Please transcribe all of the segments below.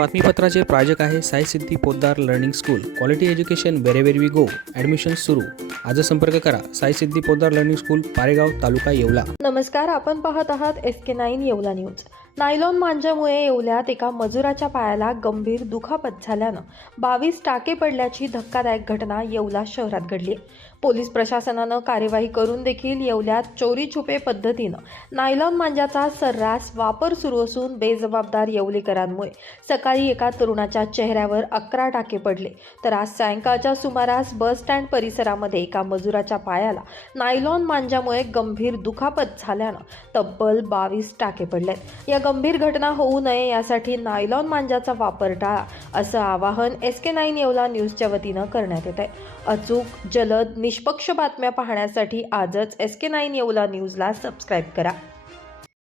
बातमीपत्राचे प्रायोजक आहे Sai Siddhi Poddar learning school. Quality education wherever we go. Admission सुरू. आज संपर्क करा. साई सिद्धी पोद्दार लर्निंग स्कूल, पारेगाव, तालुका येवला. नमस्कार, आपण पाहत आहात SK9 येवला न्यूज. नायलॉन मांजामुळे येवल्यात एका मजुराच्या पायाला गंभीर दुखापत झाल्यानं 22 टाके पडल्याची धक्कादायक घटना येवला शहरात घडली. पोलीस प्रशासनानं कार्यवाही करून देखील येवल्यात चोरी छुपे पद्धतीनं नायलॉन मांजाचा सर्रास वापर सुरू असून बेजबाबदार येवलेकरांमुळे सकाळी एका तरुणाच्या चेहऱ्यावर 11 टाके पडले, तर आज सायंकाळच्या सुमारास बस स्टँड परिसरामध्ये एका मजुराच्या पायाला नायलॉन मांजामुळे गंभीर दुखापत झाल्यानं तब्बल 22 टाके पडले. या गंभीर घटना होऊ नये यासाठी नायलॉन मांजाचा वापर टाळा असं आवाहन SK9 येवला न्यूजच्या वतीनं करण्यात येत आहे. अचूक, जलद, निष्पक्ष बातम्या पाहण्यासाठी आजच SK9 येवला न्यूजला सबस्क्राईब करा.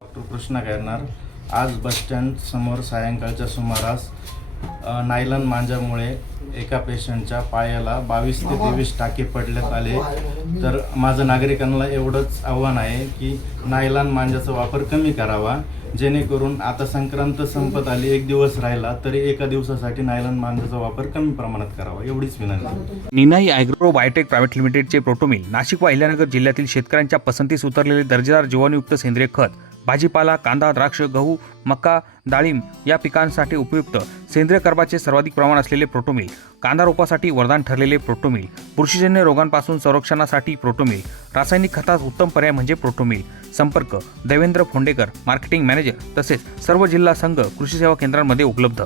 डॉक्टर कृष्णा गैरनार. आज बसस्टँड समोर सायंकाळच्या सुमारास नायलॉन मांजामुळे एका पेशंटच्या पायाला 22 ते 23 टाके पडण्यात आले. तर माझं नागरिकांना एवढंच आव्हान आहे की नायलॉन मांजाचा वापर कमी करावा, जेणेकरून आता संक्रांत संपत आली, एक दिवस राहिला तरी एका दिवसासाठी नायलॉन मांजाचा वापर कमी प्रमाणात करावा, एवढीच विनंती. निनाई ॲग्रो बायोटेक प्रायव्हेट लिमिटेडचे प्रोटोमिल नाशिक व अहिल्यानगर जिल्ह्यातील शेतकऱ्यांच्या पसंतीस उतरलेले दर्जेदार जीवाणुयुक्त सेंद्रिय खत, भाजीपाला, कांदा, द्राक्ष, गहू, मका, डाळिंब या पिकांसाठी उपयुक्त सेंद्रिय कर्बाचे सर्वाधिक प्रमाण असलेले प्रोटोमिल, कांदा रोपासाठी वरदान ठरलेले प्रोटोमिल, बुरशीजन्य रोगांपासून संरक्षणासाठी प्रोटोमिल, रासायनिक खतास उत्तम पर्याय म्हणजे प्रोटोमिल. संपर्क देवेंद्र फोंडेकर, मार्केटिंग मॅनेजर, तसेच सर्व जिल्हा संघ कृषी सेवा केंद्रांमध्ये उपलब्ध.